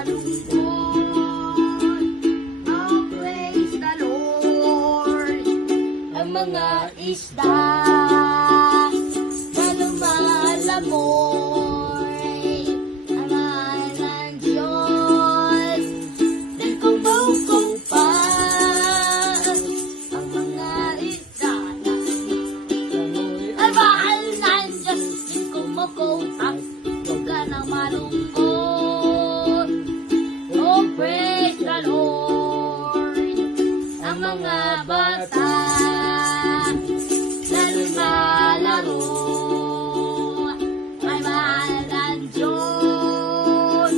malungkot. Oh, praise the Lord. Ang mga isda na lumalamoy, ang mahal ng Diyos. Di kumaw-kaw pa ang mga isda na ang mahal ng Diyos. Di kumaw-kaw pa, huwag ka nang malungkot. Oh, praise the Lord. Ang mga bata na lumalaro, may mahal ng Diyos.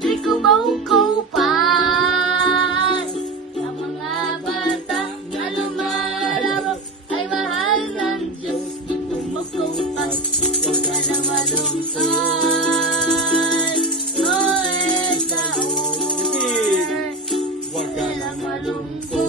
Di kumaw-kaw pa ang mga bata na lumalaro, ay mahal ng Diyos. Di kumaw-kaw pa, huwag ka nang malungkot. Oh, praise the Lord. Huwag ka nang malungkot.